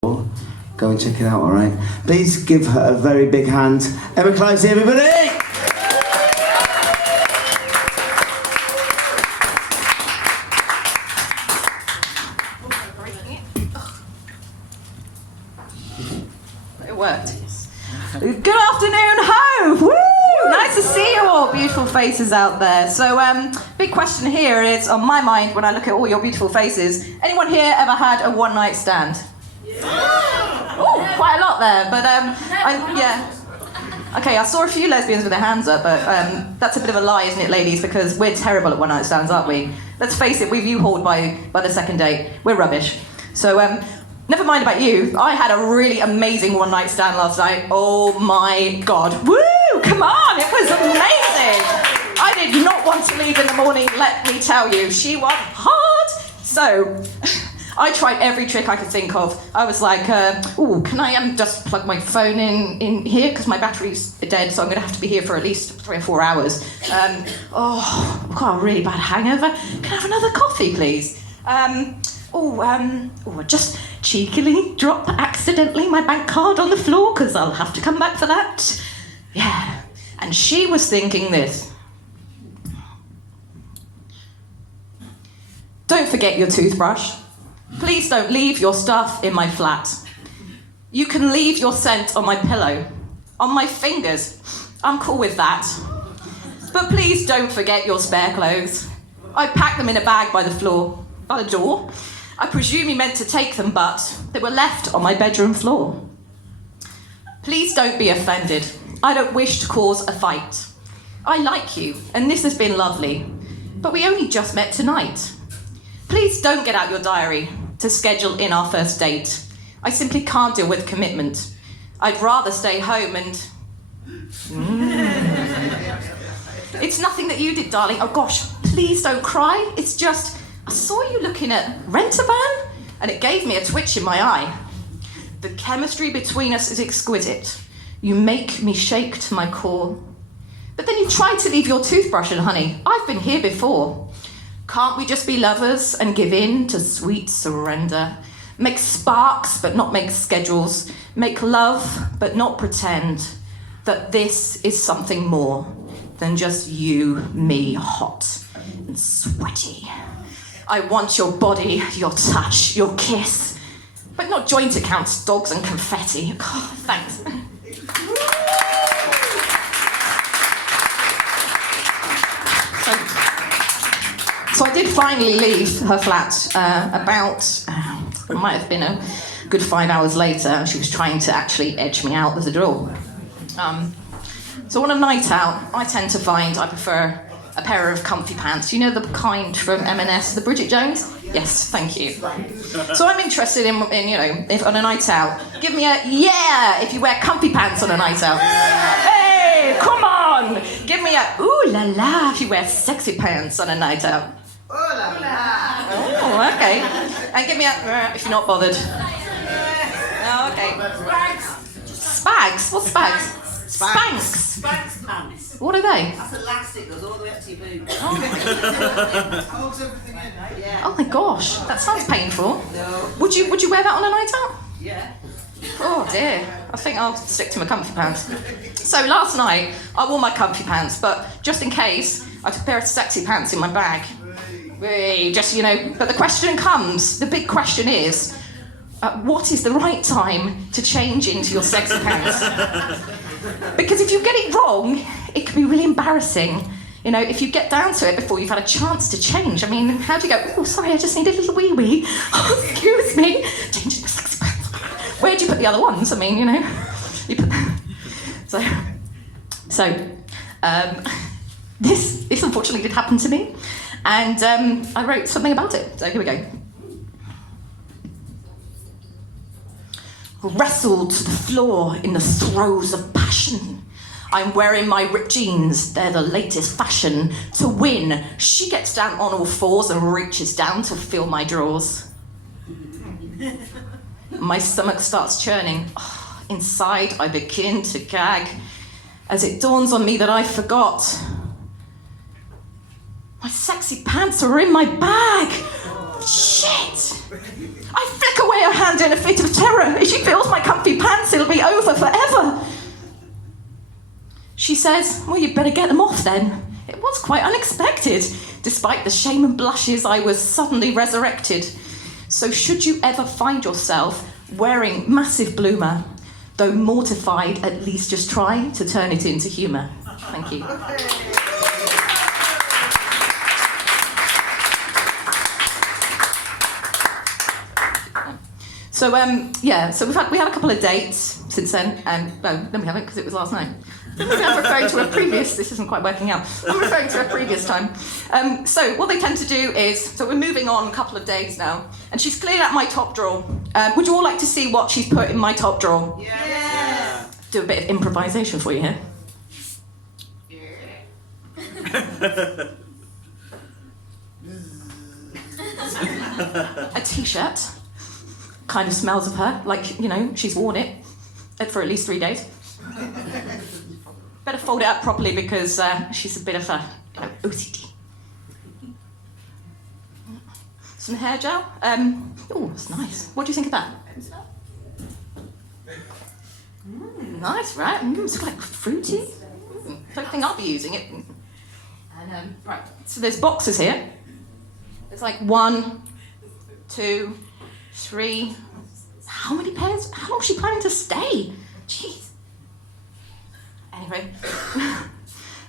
Go and check it out, all right? Please give her a very big hand. Emma Closey, everybody! It worked. Good afternoon, Hove! Woo! Nice to see you all, beautiful faces out there. So, big question here is on my mind when I look at all your beautiful faces. Anyone here ever had a one-night stand? Oh, quite a lot there, but yeah. Okay, I saw a few lesbians with their hands up, but that's a bit of a lie, isn't it, ladies? Because we're terrible at one-night stands, aren't we? Let's face it, we've U-hauled by the second date. We're rubbish. So, never mind about you. I had a really amazing one-night stand last night. Oh my God. Woo! Come on, it was amazing. I did not want to leave in the morning, let me tell you. She was hard. So, I tried every trick I could think of. I was like, can I just plug my phone in here? Because my battery's dead, so I'm going to have to be here for at least 3 or 4 hours. I've got a really bad hangover. Can I have another coffee, please? Just cheekily drop accidentally my bank card on the floor, because I'll have to come back for that. Yeah. And she was thinking this. Don't forget your toothbrush. Please don't leave your stuff in my flat. You can leave your scent on my pillow, on my fingers. I'm cool with that. But please don't forget your spare clothes. I packed them in a bag by the door. I presume you meant to take them, but they were left on my bedroom floor. Please don't be offended. I don't wish to cause a fight. I like you, and this has been lovely, but we only just met tonight. Please don't get out your diary to schedule in our first date. I simply can't deal with commitment. I'd rather stay home and... It's nothing that you did, darling. Oh gosh, please don't cry. It's just, I saw you looking at Rent-A-Van, and it gave me a twitch in my eye. The chemistry between us is exquisite. You make me shake to my core. But then you tried to leave your toothbrush, and honey, I've been here before. Can't we just be lovers and give in to sweet surrender? Make sparks, but not make schedules. Make love, but not pretend that this is something more than just you, me, hot and sweaty. I want your body, your touch, your kiss, but not joint accounts, dogs and confetti. Oh, thanks. So I did finally leave her flat it might have been a good 5 hours later. She was trying to actually edge me out of the door. So on a night out, I tend to find I prefer a pair of comfy pants. You know the kind from M&S, the Bridget Jones? Yes, thank you. So I'm interested in if on a night out, give me a yeah if you wear comfy pants on a night out. Hey, come on! Give me a ooh la la if you wear sexy pants on a night out. Ooh la la. Oh, okay. And give me a if you're not bothered. Oh, okay. Spags? What's spags? Spanks. Spanks pants. What are they? That's elastic, goes all the way up to your boot. Holds everything in, eh? Yeah. Oh my gosh, that sounds painful. No. Would you wear that on a night out? Yeah. Oh dear, I think I'll stick to my comfy pants. So last night, I wore my comfy pants, but just in case, I took a pair of sexy pants in my bag. But the question comes, the big question is, what is the right time to change into your sexy pants? Because if you get it wrong, it can be really embarrassing. You know, if you get down to it before you've had a chance to change. I mean, how do you go, oh, sorry, I just need a little wee-wee. Oh, excuse me. Change into sexy pants. Where do you put the other ones? I mean, you put them. This unfortunately did happen to me. And I wrote something about it. So here we go. Wrestled to the floor in the throes of passion. I'm wearing my ripped jeans, they're the latest fashion. To win, she gets down on all fours and reaches down to feel my drawers. My stomach starts churning. Oh, inside, I begin to gag as it dawns on me that I forgot. My sexy pants are in my bag. Shit! I flick away her hand in a fit of terror. As she feels my comfy pants, it'll be over forever. She says, well, you'd better get them off then. It was quite unexpected. Despite the shame and blushes, I was suddenly resurrected. So should you ever find yourself wearing massive bloomer, though mortified, at least just try to turn it into humour. Thank you. So so we had a couple of dates since then, and no, we haven't because it was last night. I'm referring to a previous. This isn't quite working out. I'm referring to a previous time. So what they tend to do is, so we're moving on a couple of days now, and she's cleared out my top drawer. Would you all like to see what she's put in my top drawer? Yeah. Do a bit of improvisation for you here. A t-shirt. Kind of smells of her, like, you know, she's worn it for at least 3 days. Better fold it up properly because she's a bit of a, you know, OCD. Some hair gel. Oh, it's nice. What do you think of that? Nice, right? It's quite fruity. Don't think I'll be using it. And right, so there's boxes here. There's like 1, 2, 3. How many pairs? How long is she planning to stay? Jeez. Anyway.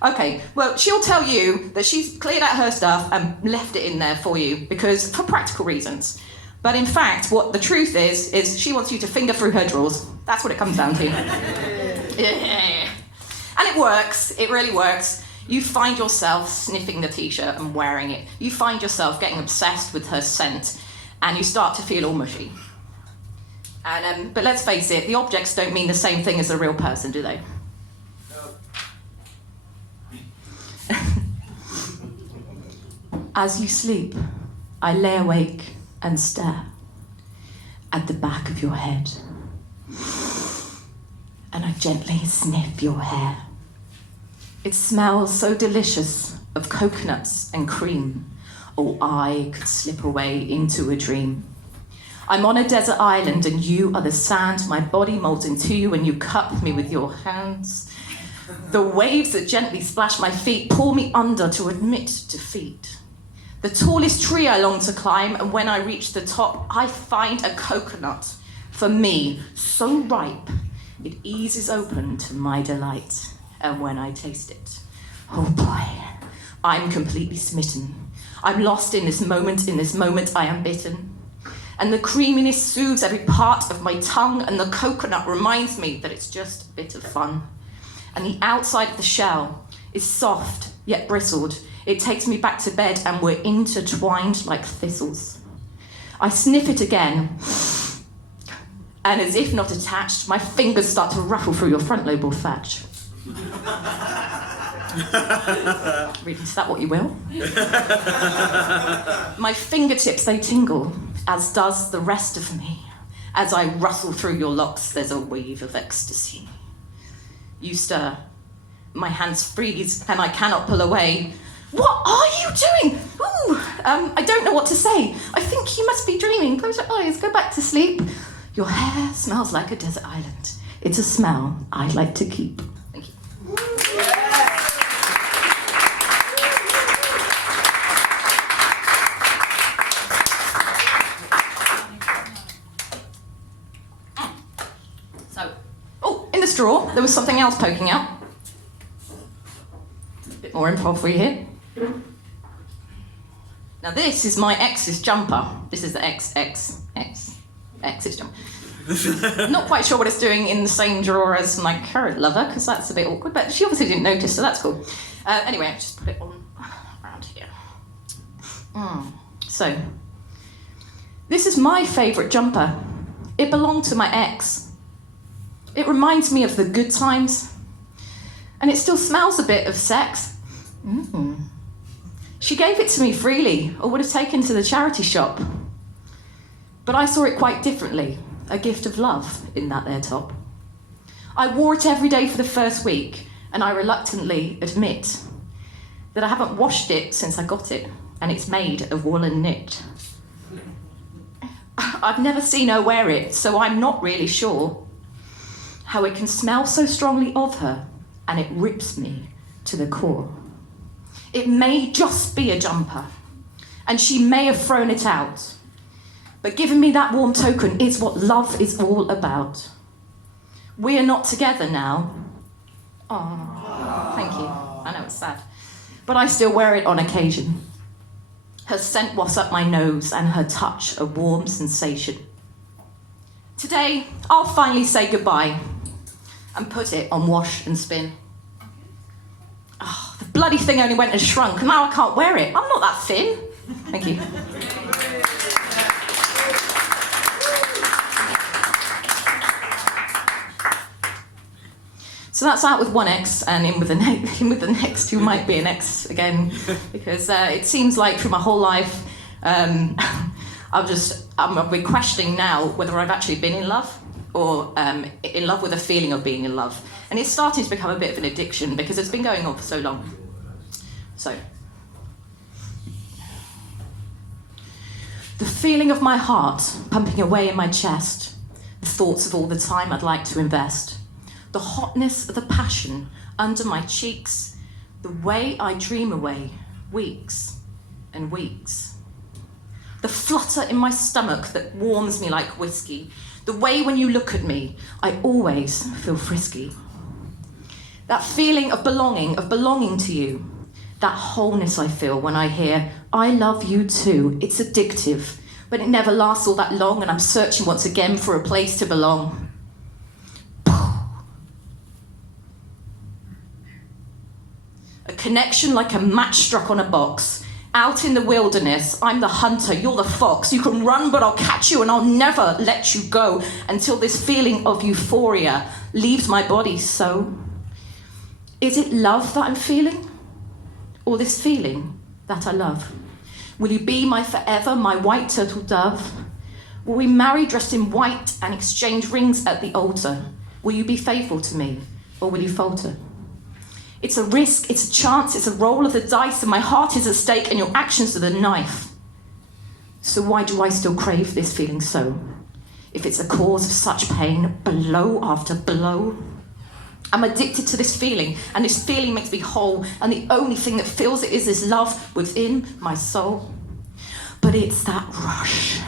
Okay, well, she'll tell you that she's cleared out her stuff and left it in there for you because for practical reasons. But in fact, what the truth is she wants you to finger through her drawers. That's what it comes down to. Yeah. And it works. It really works. You find yourself sniffing the t-shirt and wearing it. You find yourself getting obsessed with her scent, and you start to feel all mushy. And but let's face it, the objects don't mean the same thing as a real person, do they? No. As you sleep, I lay awake and stare at the back of your head, and I gently sniff your hair. It smells so delicious of coconuts and cream. Oh, I could slip away into a dream. I'm on a desert island and you are the sand. My body molds into you and you cup me with your hands. The waves that gently splash my feet pull me under to admit defeat. The tallest tree I long to climb, and when I reach the top, I find a coconut. For me, so ripe, it eases open to my delight. And when I taste it, oh boy, I'm completely smitten. I'm lost in this moment I am bitten. And the creaminess soothes every part of my tongue, and the coconut reminds me that it's just a bit of fun. And the outside of the shell is soft, yet bristled. It takes me back to bed, and we're intertwined like thistles. I sniff it again, and as if not attached, my fingers start to ruffle through your front lobe olfactory. Read into that what you will. My fingertips, they tingle, as does the rest of me. As I rustle through your locks, there's a wave of ecstasy. You stir. My hands freeze, and I cannot pull away. What are you doing? Ooh, I don't know what to say. I think you must be dreaming. Close your eyes, go back to sleep. Your hair smells like a desert island. It's a smell I'd like to keep. Thank you. In the straw, there was something else poking out. A bit more improv for you here. Now this is my ex's jumper. This is the ex's jumper. Not quite sure what it's doing in the same drawer as my current lover, because that's a bit awkward, but she obviously didn't notice, so that's cool. Anyway, I'll just put it on around here. So, this is my favourite jumper. It belonged to my ex. It reminds me of the good times, and it still smells a bit of sex. She gave it to me freely, or would have taken to the charity shop. But I saw it quite differently, a gift of love in that there top. I wore it every day for the first week, and I reluctantly admit that I haven't washed it since I got it, and it's made of woolen knit. I've never seen her wear it, so I'm not really sure how it can smell so strongly of her, and it rips me to the core. It may just be a jumper, and she may have thrown it out, but giving me that warm token is what love is all about. We are not together now. Oh, thank you. I know it's sad, but I still wear it on occasion. Her scent wafts up my nose, and her touch a warm sensation. Today, I'll finally say goodbye and put it on wash and spin. Oh, the bloody thing only went and shrunk. Now I can't wear it. I'm not that thin. Thank you. So that's out with one ex, and in with the next, who might be an ex again, because it seems like through my whole life, I'm questioning now whether I've actually been in love, or in love with a feeling of being in love, and it's starting to become a bit of an addiction because it's been going on for so long. So, the feeling of my heart pumping away in my chest, the thoughts of all the time I'd like to invest. The hotness of the passion under my cheeks, the way I dream away weeks and weeks. The flutter in my stomach that warms me like whiskey, the way when you look at me, I always feel frisky. That feeling of belonging to you, that wholeness I feel when I hear, I love you too. It's addictive, but it never lasts all that long, and I'm searching once again for a place to belong. A connection like a match struck on a box. Out in the wilderness, I'm the hunter, you're the fox. You can run, but I'll catch you, and I'll never let you go until this feeling of euphoria leaves my body so. Is it love that I'm feeling? Or this feeling that I love? Will you be my forever, my white turtle dove? Will we marry dressed in white and exchange rings at the altar? Will you be faithful to me, or will you falter? It's a risk, it's a chance, it's a roll of the dice, and my heart is at stake, and your actions are the knife. So why do I still crave this feeling so? If it's a cause of such pain, blow after blow. I'm addicted to this feeling, and this feeling makes me whole, and the only thing that fills it is this love within my soul. But it's that rush,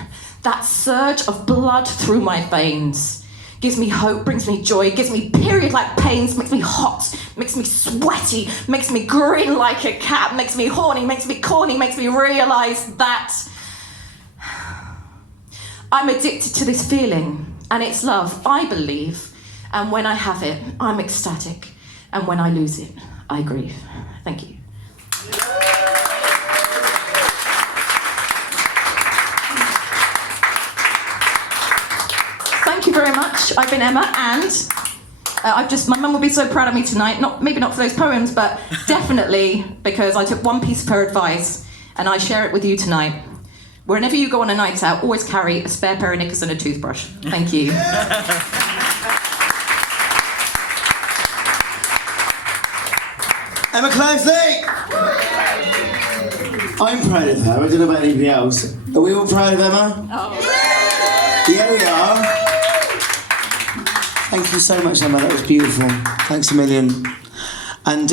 that surge of blood through my veins. Gives me hope, brings me joy, gives me period-like pains, makes me hot, makes me sweaty, makes me grin like a cat, makes me horny, makes me corny, makes me realise that I'm addicted to this feeling, and it's love, I believe, and when I have it, I'm ecstatic, and when I lose it, I grieve. Thank you. Thank you very much. I've been Emma, and my mum will be so proud of me tonight. Maybe not for those poems, but definitely because I took one piece of her advice and I share it with you tonight. Whenever you go on a night out, always carry a spare pair of knickers and a toothbrush. Thank you. Emma Clancy! I'm proud of her. I don't know about anybody else. Are we all proud of Emma? Oh. Yeah, we are. Thank you so much, Emma. That was beautiful. Thanks a million. And